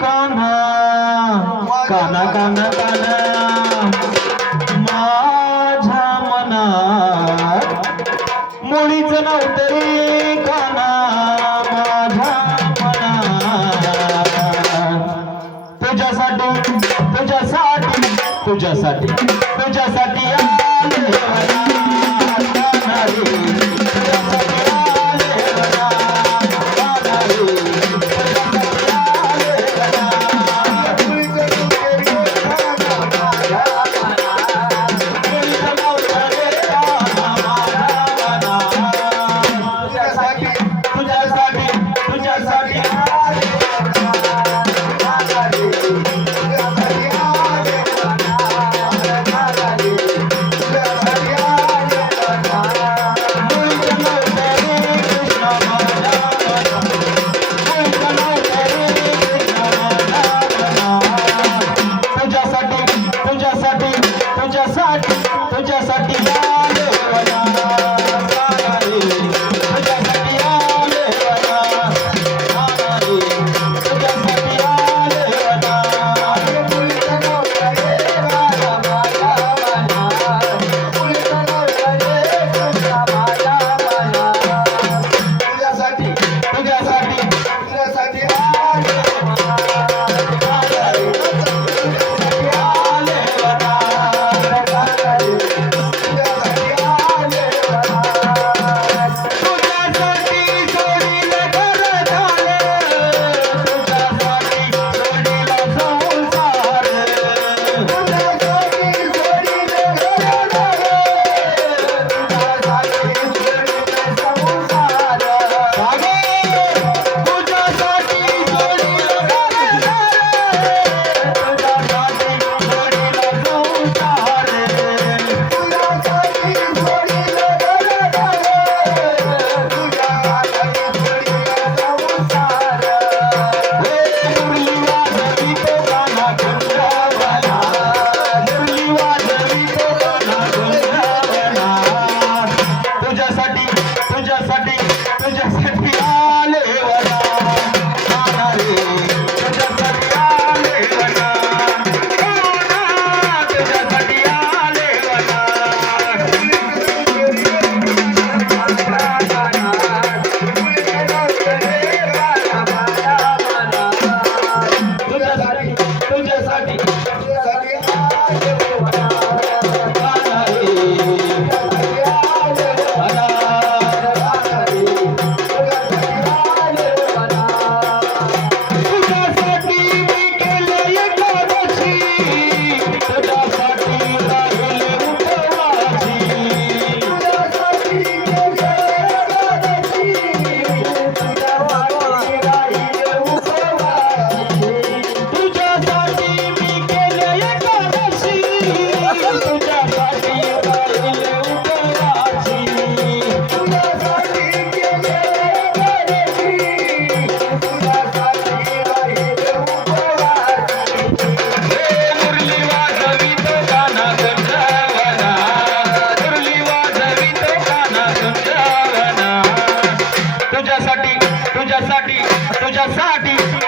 कान्हा कान्हा कान्हा कान्हा माझ्या मनात मुळीच नव्हतं रे कान्हा माझ्या मनात तुझ्यासाठी तुझ्यासाठी तुझ्यासाठी तुझ्यासाठी आले कान्हा रे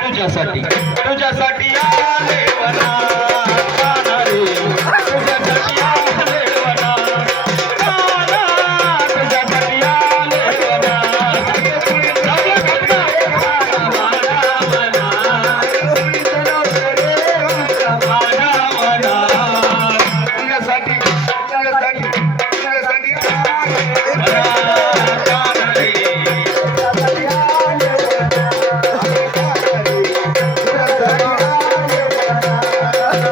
तुझ्यासाठी तुझ्यासाठी आले वना कान्हा रे तुझ्यासाठी आले वना कान्हा तुझ्यासाठी आले वना तुझ्यासाठी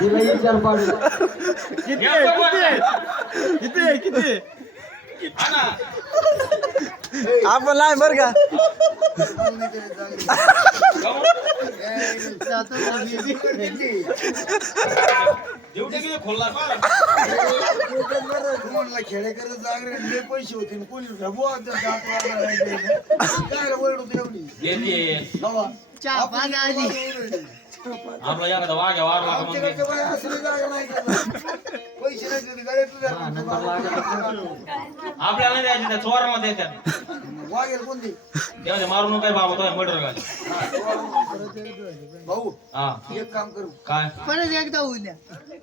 तिला विचार पाडला किती हा ना. आपण नाही बर का ड्युटी किती खोलला बा. खेडेकर जागरे पैसे होते कोणी काय ओरडू एवढी येते. चहा पाणी आली आपला एखादा वाघ्या वाढला का मग आमच्याकडे बाय असली जागा नाही पैसे नाही दिले गाड्या तुझ्या आपल्याला नाही द्यायचे त्या चोराला देतात. वागेल कोणती तेव्हा मारून काय बाबा तो मर्डर घाल. भाऊ हा एक काम करू काय परत एकदा उद्या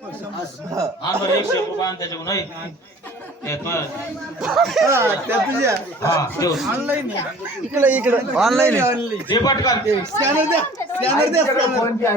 आण बरं 100 रुपये आण त्याच्याकडून नाही ते तो त्या तुझ्या हा देऊ. ऑनलाईन इकडे ऑनलाईन दे पटकन. स्कॅनर द्या